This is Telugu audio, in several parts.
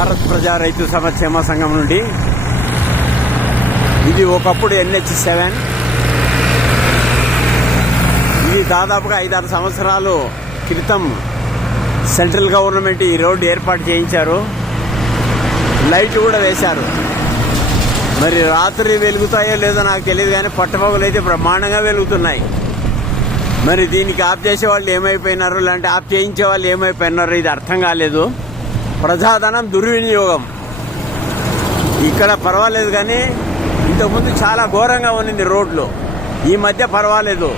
భారత్ ప్రజా రైతు సంక్షేమ సంఘం నుండి. ఇది ఒకప్పుడు NH7. ఇది దాదాపుగా 5-6 సంవత్సరాలు క్రితం సెంట్రల్ గవర్నమెంట్ ఈ రోడ్డు ఏర్పాటు చేయించారు. లైట్ కూడా వేశారు. మరి రాత్రి వెలుగుతాయో లేదో నాకు తెలియదు, కానీ పట్టపగలు అయితే బ్రహ్మాండంగా వెలుగుతున్నాయి. మరి దీనికి ఆఫ్ చేసే వాళ్ళు ఏమైపోయినారు, లేదంటే ఆఫ్ చేయించే వాళ్ళు ఏమైపోయినారు, ఇది అర్థం కాలేదు. ప్రజాధనం దుర్వినియోగం. ఇక్కడ పర్వాలేదు, కానీ ఇంతకుముందు చాలా ఘోరంగా ఉన్నింది రోడ్లు. ఈ మధ్య పర్వాలేదు,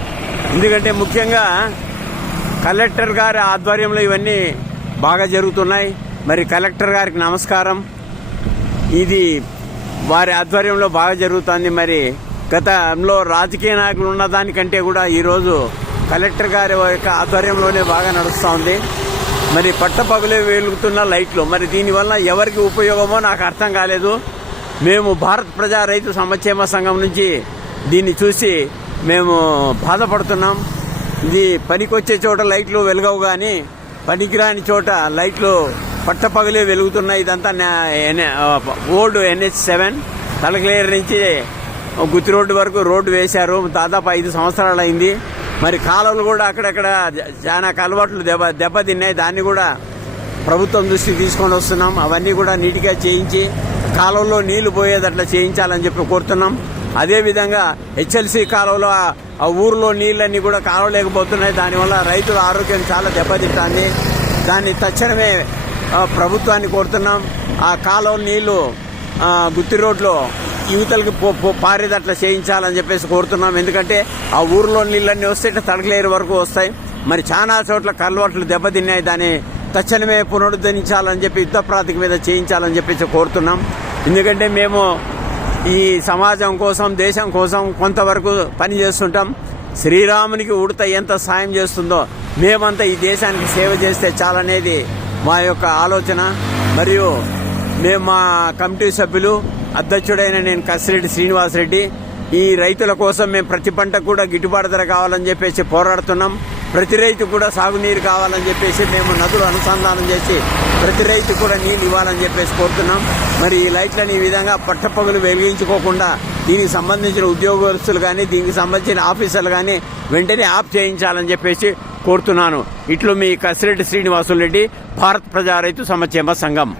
ఎందుకంటే ముఖ్యంగా కలెక్టర్ గారి ఆధ్వర్యంలో ఇవన్నీ బాగా జరుగుతున్నాయి. మరి కలెక్టర్ గారికి నమస్కారం. ఇది వారి ఆధ్వర్యంలో బాగా జరుగుతుంది. మరి గతంలో రాజకీయ నాయకులు ఉన్న దానికంటే కూడా ఈరోజు కలెక్టర్ గారి యొక్క ఆధ్వర్యంలోనే బాగా నడుస్తూ ఉంది. మరి పట్టపగలే వెలుగుతున్న లైట్లు, మరి దీనివల్ల ఎవరికి ఉపయోగమో నాకు అర్థం కాలేదు. మేము భారత్ ప్రజా రైతు సంక్షేమ సంఘం నుంచి దీన్ని చూసి మేము బాధపడుతున్నాం. ఇది పనికొచ్చే చోట లైట్లు వెలగవు, కానీ పనికిరాని చోట లైట్లు పట్టపగలే వెలుగుతున్నాయి. ఇదంతా ఓల్డ్ NH7 తలకలేరు నుంచి గుత్తి రోడ్డు వరకు రోడ్డు వేశారు. దాదాపు 5 సంవత్సరాలు అయింది. మరి కాలువలు కూడా అక్కడక్కడ చాలా కలవాట్లు దెబ్బతిన్నాయి. దాన్ని కూడా ప్రభుత్వం దృష్టికి తీసుకొని వస్తున్నాం. అవన్నీ కూడా నీట్గా చేయించి కాలువలో నీళ్లు పోయేదట్లా చేయించాలని చెప్పి కోరుతున్నాం. అదేవిధంగా HLC కాలువలో ఆ ఊరిలో నీళ్ళన్నీ కూడా కాలువలేకపోతున్నాయి. దానివల్ల రైతుల ఆరోగ్యం చాలా దెబ్బతింటుంది. దాన్ని తక్షణమే ప్రభుత్వాన్ని కోరుతున్నాం. ఆ కాలువ నీళ్లు గుత్తి రోడ్లో యువతలకి పారేదట్లా చేయించాలని చెప్పేసి కోరుతున్నాం. ఎందుకంటే ఆ ఊరిలో నీళ్ళన్నీ వస్తే ఇట్లా తడకలేరు వరకు వస్తాయి. మరి చాలా చోట్ల కల్వర్ట్లు దెబ్బతిన్నాయి. దాన్ని తక్షణమే పునరుద్ధరించాలని చెప్పి యుద్ధ ప్రాతిక మీద చేయించాలని చెప్పేసి కోరుతున్నాం. ఎందుకంటే మేము ఈ సమాజం కోసం, దేశం కోసం కొంతవరకు పని చేస్తుంటాం. శ్రీరామునికి ఉడత ఎంత సాయం చేస్తుందో మేమంతా ఈ దేశానికి సేవ చేస్తే చాలనేది మా యొక్క ఆలోచన. మరియు మేము మా కమిటీ సభ్యులు, అధ్యక్షుడైన నేను కసిరెడ్డి శ్రీనివాసరెడ్డి, ఈ రైతుల కోసం మేము ప్రతి పంటకు కూడా గిట్టుబాటు ధర కావాలని చెప్పేసి పోరాడుతున్నాం. ప్రతి రైతు కూడా సాగునీరు కావాలని చెప్పేసి మేము నదులు అనుసంధానం చేసి ప్రతి రైతు కూడా నీళ్ళు ఇవ్వాలని చెప్పేసి కోరుతున్నాం. మరి ఈ లైట్లను ఈ విధంగా పట్టపగలు వెలిగించుకోకుండా దీనికి సంబంధించిన ఉద్యోగస్తులు కానీ, దీనికి సంబంధించిన ఆఫీసర్లు కానీ వెంటనే ఆఫ్ చేయించాలని చెప్పేసి కోరుతున్నాను. ఇట్లు మీ కసిరెడ్డి శ్రీనివాసులు రెడ్డి, భారత్ ప్రజా రైతు సంక్షేమ సంఘం.